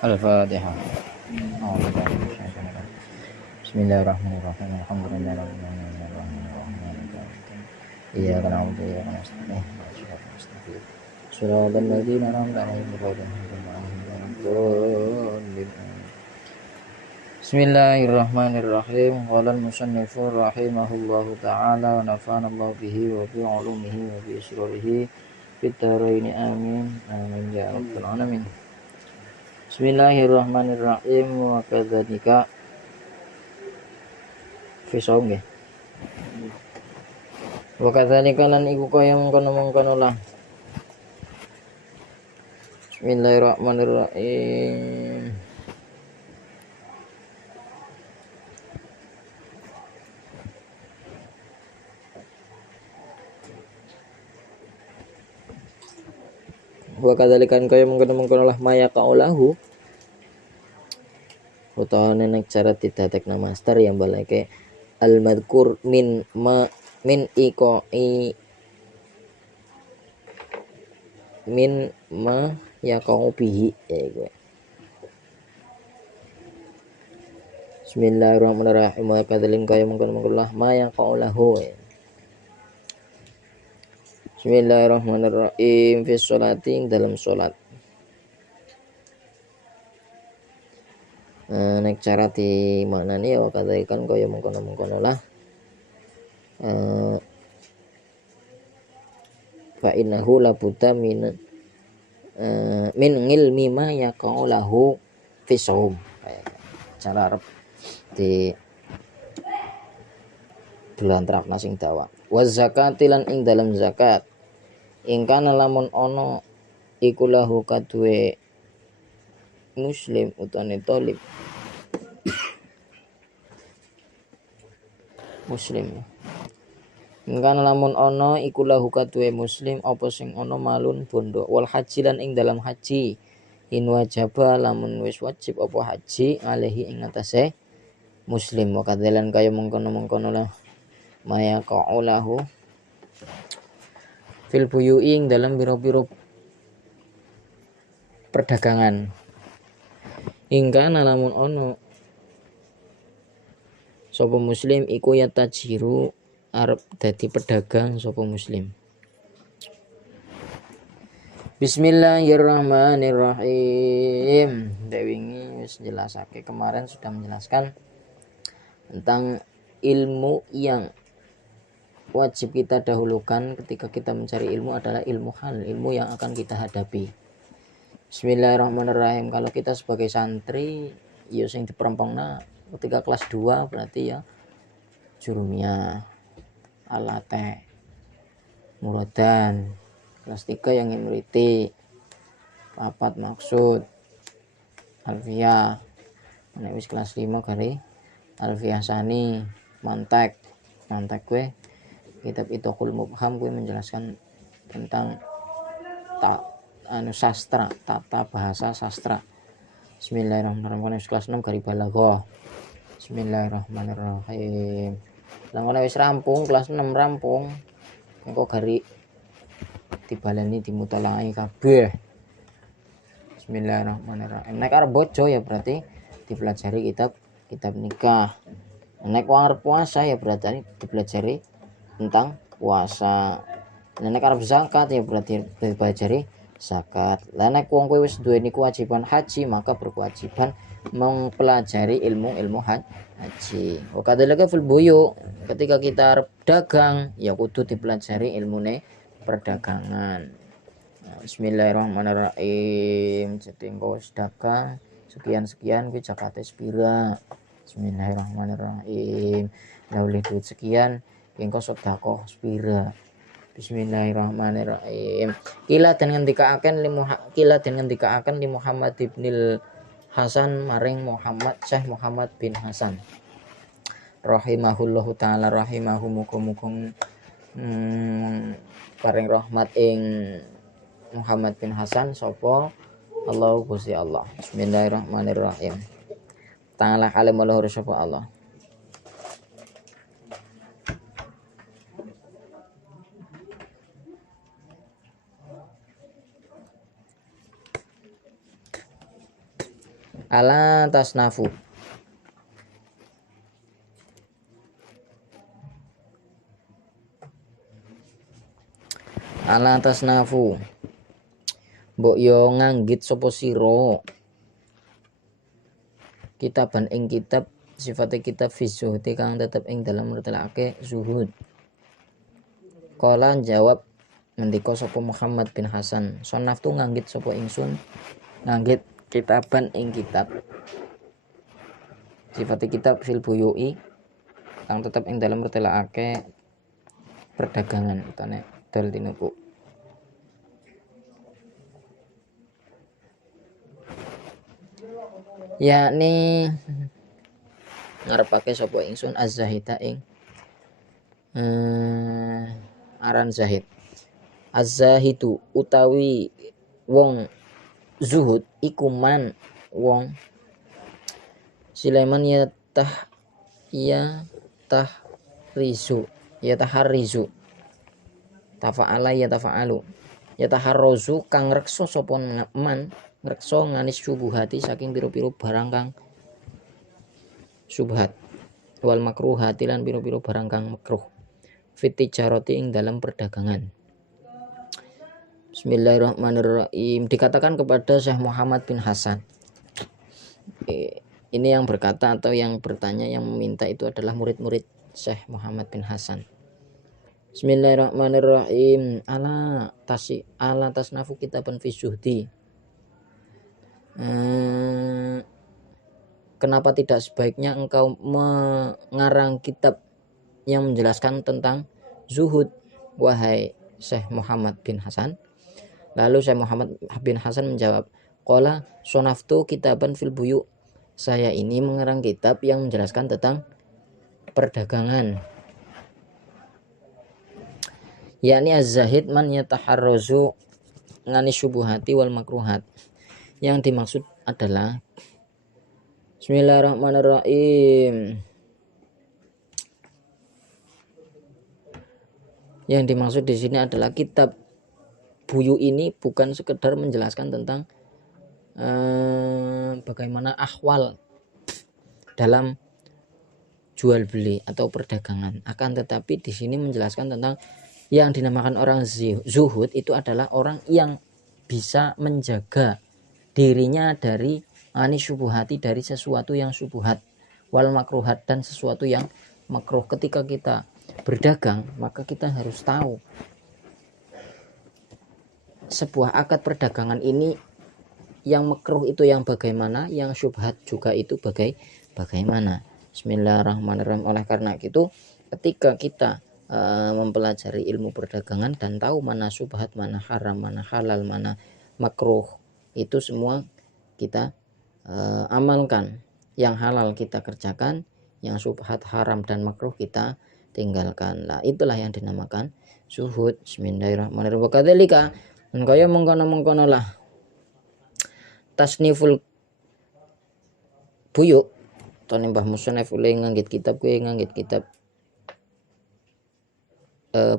Al-Fatihah. Bismillahirrahmanirrahim. Alhamdulillahirabbil alamin. Arrahmanirrahim. Iyyaka na'budu wa iyyaka nasta'in. Shiratal ladzina an'amta 'alaihim ghairil maghdubi 'alaihim waladdallin. Bismillahirrahmanirrahim. Qala al-musannifu rahimahullahu ta'ala wa nafa'ana Allah bihi wa bi 'ulumihi wa bi israrihi fid dharain amin. Amin ya rabbal alamin. Bismillahirrahmanirrahim. Wa kadzalika fi saum nggih. Wa kadzalika lan iku kaya mengkono-mengkono lah. Bismillahirrahmanirrahim. Wa kadzalikan kaya mengkono-mengkono lah maya kaulahu utawa nek cara didadekna master yang balake al madkur min ma min iko i min ma yaqau bihi ya. Bismillahirrahmanirrahim. Wa kadzalikan kaya mengkono-mengkono lah maya kaulahu ya. Bismillahirrahmanirrahim. Fi sholati dalam sholat. Nek cara di maknani ya kadzalikan kaya mengkono-mengkono lah. Fa innahu la budda min ilmi ma yaqau lahu fi shaum. Cara Arab di dilantrak nasing dawa. Wa zakati lan ing dalam zakat. Ingkana lamun ono iku lahu kadue muslim utane tolib muslim. Ingkana lamun ono iku lahu kadue muslim apa sing ono malun bondo wal haji lan ing dalam haji in wajaba lamun wis wajib apa haji alaihi ing atase muslim. Wa kadzalan kaya mengkono-mengkono lah maya qaulahu fil buyu'ing dalam biro-biro perdagangan. Hingga lamun ono sapa muslim iku ya tajiru arep dadi pedagang sapa muslim. Bismillahirrahmanirrahim. Dewingi wis jelasake kemarin sudah menjelaskan tentang ilmu yang wajib kita dahulukan ketika kita mencari ilmu adalah ilmu hal, ilmu yang akan kita hadapi. Bismillahirrahmanirrahim. Kalau kita sebagai santri ya sing diperempongna ketika kelas 2 berarti ya jurumiyah, alate, muradan. Kelas 3 yang imriti, papat maksud, alfiyah. Nek wis kelas 5 gari alfiyah sani, mantek gue kitab Itoqul Mubham gue menjelaskan tentang sastra, tata bahasa sastra. Bismillahirrahmanirrahim. Kelas 6 gari balaghah. Bismillahirrahmanirrahim. Langkone wis rampung kelas 6 rampung. Engko gari dibaleni dimutalahi kabeh. Bismillahirrahmanirrahim. Nek arep bojo ya berarti dipelajari kitab nikah. Nek wong arep puasa ya berarti dipelajari tentang puasa. Nek arep zakat ya berarti dipelajari zakat. Lah nek wong kowe wis duweni kewajiban haji maka berkewajiban mempelajari ilmu haji. Wa kadzalika fil buyu, ketika kita arep dagang ya kudu dipelajari ilmune perdagangan. Bismillahirrahmanirrahim. Jadi engko wis dagang sekian kuwi zakate sepira. Bismillahirrahmanirrahim. Lah oleh duit sekian engko sedekah sepira. Bismillahirrahmanirrahim. Kila den ngendikaaken li Muhammad ibnil Hasan maring Syekh Muhammad bin Hasan rahimahullahu taala rahimahumukum paring rahmat ing Muhammad bin Hasan sapa Allah Gusti Allah. Bismillahirrahmanirrahim. Ta'ala alim Allah sapa Allah. Ala tasnafu. Ala tasnafu. Mbok yo nganggit sapa sira kitaban ing kitab sifate kitab fi zuhudi kang tetep ing dalam mertelake zuhud. Kala jawab ngendika sapa Muhammad bin Hasan, sonaftu nganggit sapa ingsun nganggit kitaban ing kitab sifate kitab fil buyui kang tetep ing dalam mertelake perdagangan utane dal tinuku. Yakni ngarepake sapa ingsun az-zahida ing aran zahid. Az-zahidu utawi wong zuhud iku man wong Sulaiman ya taharizu tafa'ala ya tafa'alu ya taharrozu kang reksa sapa man ngrekso nganis syubuhati saking pira-pira barang kang subhat wal makruhati lan pira-pira barang kang makruh fit tijarati ing dalam perdagangan. Bismillahirrahmanirrahim. Dikatakan kepada Syekh Muhammad bin Hasan. Ini yang berkata atau yang bertanya, yang meminta itu adalah murid-murid Syekh Muhammad bin Hasan. Bismillahirrahmanirrahim. Ala tasnafu kitaban fi zuhdi. Kenapa tidak sebaiknya engkau mengarang kitab yang menjelaskan tentang zuhud, wahai Syekh Muhammad bin Hasan? Lalu Syekh Muhammad bin Hasan menjawab, qala sonaftu kitaban fil buyu. Saya ini mengarang kitab yang menjelaskan tentang perdagangan. Yakni az-zahid man yataharrazu ngani syubuhati wal makruhat. Yang dimaksud adalah Bismillahirrahmanirrahim. Yang dimaksud di sini adalah kitab buyu ini bukan sekedar menjelaskan tentang bagaimana ahwal dalam jual beli atau perdagangan, akan tetapi di sini menjelaskan tentang yang dinamakan orang zuhud itu adalah orang yang bisa menjaga dirinya dari syubuhati, dari sesuatu yang syubuhat, wal makruhat, dan sesuatu yang makruh. Ketika kita berdagang, maka kita harus tahu sebuah akad perdagangan ini yang makruh itu yang bagaimana, yang syubhat juga itu bagaimana. Bismillahirrahmanirrahim. Oleh karena itu, ketika kita mempelajari ilmu perdagangan dan tahu mana syubhat, mana haram, mana halal, mana makruh, itu semua kita amalkan. Yang halal kita kerjakan, yang syubhat, haram, dan makruh kita tinggalkan. Nah, itulah yang dinamakan zuhud. Bismillahirrahmanirrahim. Wakadzalika kaya mengkono-mengkono lah tasniful buyu to Mbah Musonef oleh nganggit kitab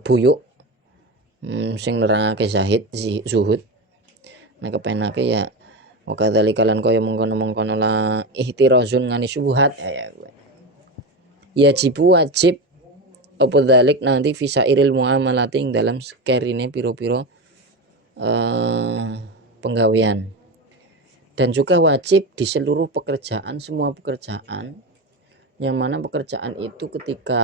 buyu sing nerangake zahid zuhud. Nah kepenake ya wakadzalika lan kaya mengkono-mengkono lah ihtirazun ngani syubhat ya jibu wajib apa dzalik nanti fisairil muamalati ing dalam sekerine piro-piro penggawean, dan juga wajib di seluruh pekerjaan, semua pekerjaan yang mana pekerjaan itu ketika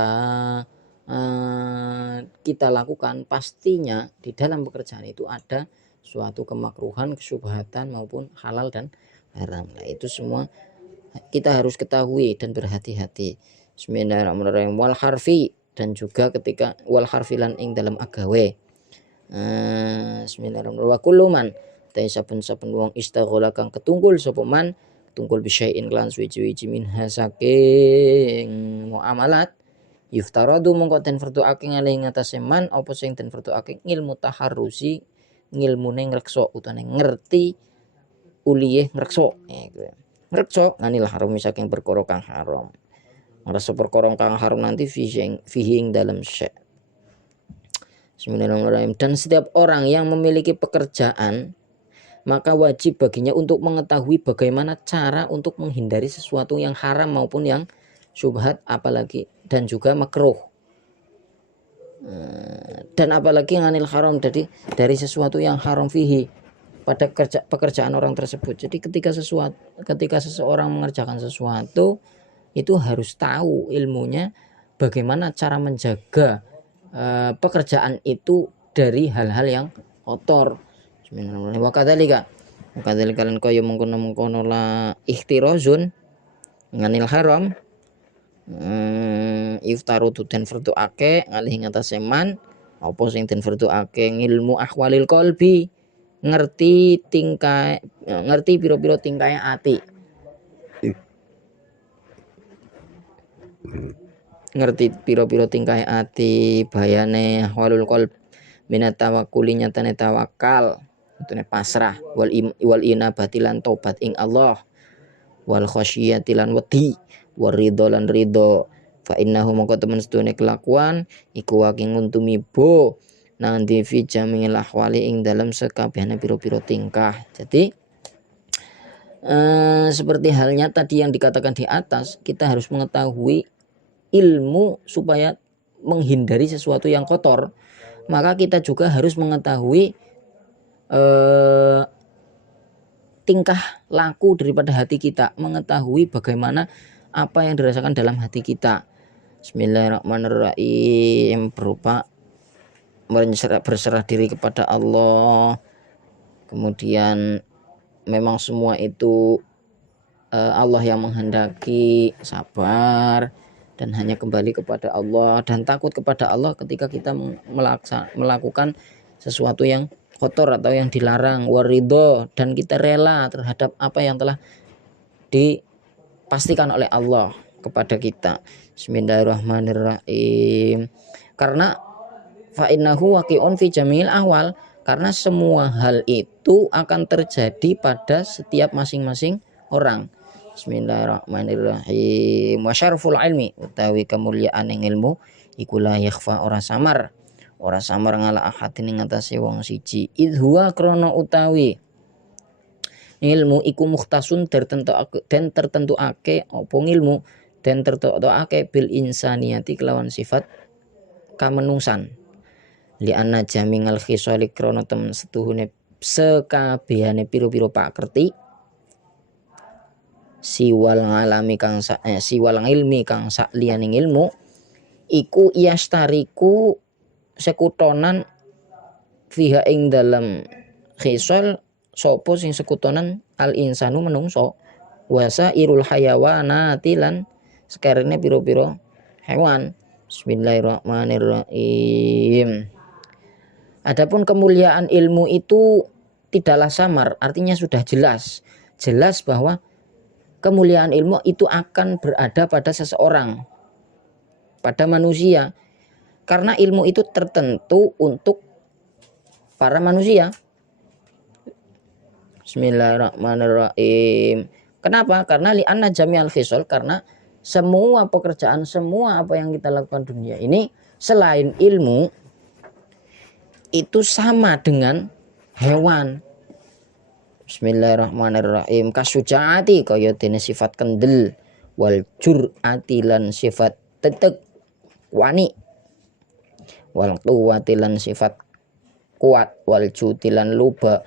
kita lakukan pastinya di dalam pekerjaan itu ada suatu kemakruhan, kesyubhatan maupun halal dan haram. Nah itu semua kita harus ketahui dan berhati-hati. Bismillahirrahmanirrahim. Wal harfi, dan juga ketika wal harfilan ing dalam agawe. Bismillahirrahmanirrahim. Wa kullu man ta saben-saben wong istaghala kang ketunggul sapa man tunggul bisyai'in lan suwi-wiji minha saking muamalat yuftaradu mongko den fardhuake ngalih ngatasé man apa sing den fardhuake ilmu taharrusi, ngilmune ngrekso utawa ngerti uliyeh ngrekso. Ngrekso nganilah haram saking perkara kang haram. Ngrasa perkara kang haram nanti fihi dalam syai'. Bismillahirrahmanirrahim. Dan setiap orang yang memiliki pekerjaan maka wajib baginya untuk mengetahui bagaimana cara untuk menghindari sesuatu yang haram maupun yang syubhat, apalagi dan juga makruh. Dan apalagi nganil haram, jadi dari sesuatu yang haram fihi, pada pekerjaan orang tersebut. Jadi ketika seseorang mengerjakan sesuatu itu harus tahu ilmunya bagaimana cara menjaga pekerjaan itu dari hal-hal yang kotor. Wakadzalika lan kaya mengkono la ikhtirozun nganil haram iftarudu den vertuake ngalih ngatasé man apa sing den vertuake ngilmu ahwalil qalbi, ngerti pira-pira tingkae ati, ngerti pira-pira tingkae ati, bayane ahwalul qalb minat tawakkuli nyatane tawakal, utune pasrah, wal inabati lan tobat ing Allah, wal khasyiyati lan wedi, war ridho lan ridho. Fa innahu mongko temen sedune kelakuan iku waking untumibo nanti fi jamil ahwali ing dalam sekabehane pira-pira tingkah. Jadi seperti halnya tadi yang dikatakan di atas, kita harus mengetahui ilmu supaya menghindari sesuatu yang kotor. Maka kita juga harus mengetahui tingkah laku daripada hati kita, mengetahui bagaimana apa yang dirasakan dalam hati kita. Bismillahirrahmanirrahim, berupa berserah diri kepada Allah, kemudian memang semua itu Allah yang menghendaki, sabar dan hanya kembali kepada Allah, dan takut kepada Allah ketika kita melakukan sesuatu yang kotor atau yang dilarang, waridho, dan kita rela terhadap apa yang telah dipastikan oleh Allah kepada kita. Bismillahirrahmanirrahim. Karena fa innahu waqi'un fi jamil ahwal, karena semua hal itu akan terjadi pada setiap masing-masing orang. Bismillahirrahmanirrahim. Wa syarful ilmi, utawi kemuliaan ilmu iku la yakhfa, ora samar ngala ahadin ing atase wong siji. Idhuwa krono utawi ilmu iku mukhtasun tertentuake apa ilmu den tertentuake bil insaniyati kelawan sifat kamenungsan. Li anna jamingal khisali krono temen setuhune sekabehane pira-pira pakerti siwal ilmi kang sak liyaning ilmu iku yastariku sekutonan fiha ing dalam khisal sapa sing sekutonan al insanu menungso, wasa irul hayawanati lan sekarene pira-pira hewan. Bismillahirrahmanirrahim. Adapun kemuliaan ilmu itu tidaklah samar, artinya sudah jelas bahwa kemuliaan ilmu itu akan berada pada seseorang, pada manusia, karena ilmu itu tertentu untuk para manusia. Bismillahirrahmanirrahim. Kenapa? Karena li'anna jami'al khisal, karena semua pekerjaan, semua apa yang kita lakukan dunia ini selain ilmu itu sama dengan hewan. Bismillahirrahmanirrahim. Kasujaati kaya dene sifat kendel, wal jur'ati lan sifat tetek wani, wal quwwati lan sifat kuat, wal juti lan luba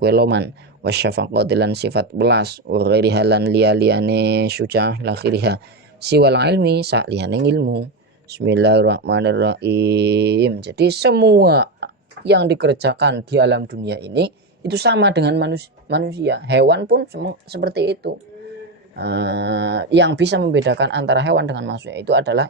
kue loman, wasyafaqati lan sifat belas, ghairiha lan liya-liyane syuja'ah lakhiriha siwal ilmi sak liyane ilmu. Bismillahirrahmanirrahim. Jadi semua yang dikerjakan di alam dunia ini itu sama dengan manusia. Hewan pun seperti itu. Yang bisa membedakan antara hewan dengan manusia itu adalah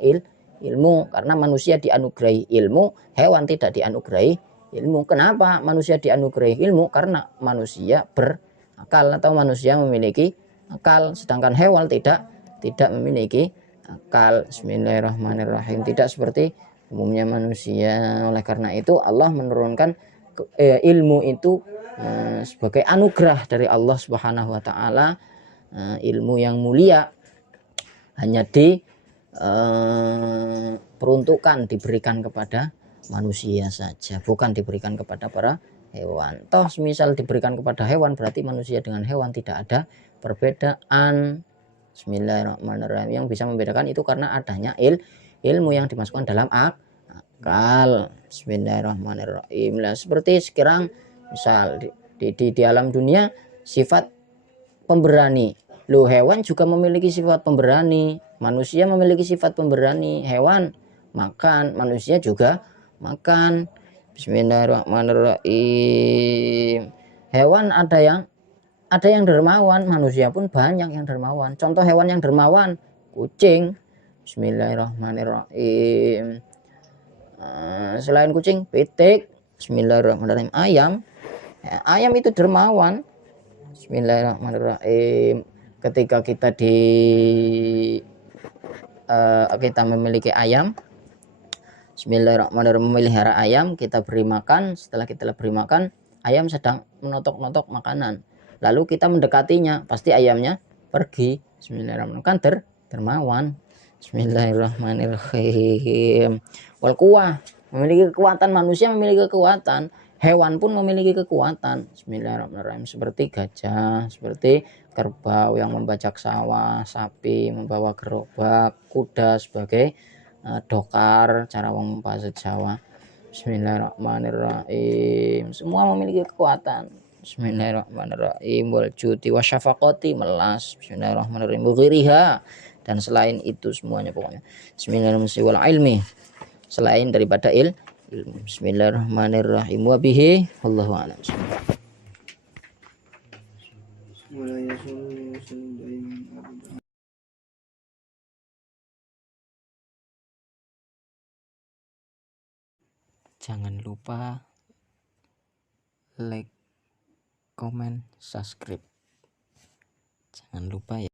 ilmu. Karena manusia dianugerahi ilmu, hewan tidak dianugerahi ilmu. Kenapa manusia dianugerahi ilmu? Karena manusia berakal atau manusia memiliki akal, sedangkan hewan tidak memiliki akal. Bismillahirrahmanirrahim. Tidak seperti umumnya manusia. Oleh karena itu Allah menurunkan ilmu itu sebagai anugerah dari Allah Subhanahu wa taala, ilmu yang mulia, hanya peruntukan diberikan kepada manusia saja, bukan diberikan kepada para hewan. Toh misal diberikan kepada hewan, berarti manusia dengan hewan tidak ada perbedaan. Bismillahirrahmanirrahim. Yang bisa membedakan itu karena adanya ilmu yang dimasukkan dalam akal. Bismillahirrahmanirrahim. Nah, seperti sekarang misal di alam dunia sifat pemberani. Loh, hewan juga memiliki sifat pemberani. Manusia memiliki sifat pemberani. Hewan makan, manusia juga makan. Bismillahirrahmanirrahim. Hewan ada yang dermawan, manusia pun banyak yang dermawan. Contoh hewan yang dermawan, kucing. Bismillahirrahmanirrahim. Selain kucing, pitik. Bismillahirrahmanirrahim. Ayam. Ya, ayam itu dermawan. Bismillahirrahmanirrahim. Ketika kita kita memiliki ayam, Bismillahirrahmanirrahim, memelihara ayam, kita beri makan. Setelah kita beri makan, ayam sedang menotok-notok makanan. Lalu kita mendekatinya, pasti ayamnya pergi. Bismillahirrahmanirrahim. Kan dermawan. Bismillahirrahmanirrahim. Wal quwwah, memiliki kekuatan. Manusia memiliki kekuatan. Hewan pun memiliki kekuatan. Bismillahirrahmanirrahim. Seperti gajah, seperti kerbau yang membajak sawah, sapi membawa gerobak, kuda sebagai dokar, cara wong bahasa Jawa. Bismillahirrahmanirrahim. Semua memiliki kekuatan. Bismillahirrahmanirrahim. Wal judi wasyafaqati, melas. Bismillahirrahmanirrahim. Bughiriha, dan selain itu semuanya pokoknya. Bismillahirrahmanirrahim. Wal ilmi, selain daripada ilmu. Bismillahirrahmanirrahim. Wa bihi wallahu a'lam. Jangan lupa like, comment, subscribe. Jangan lupa ya.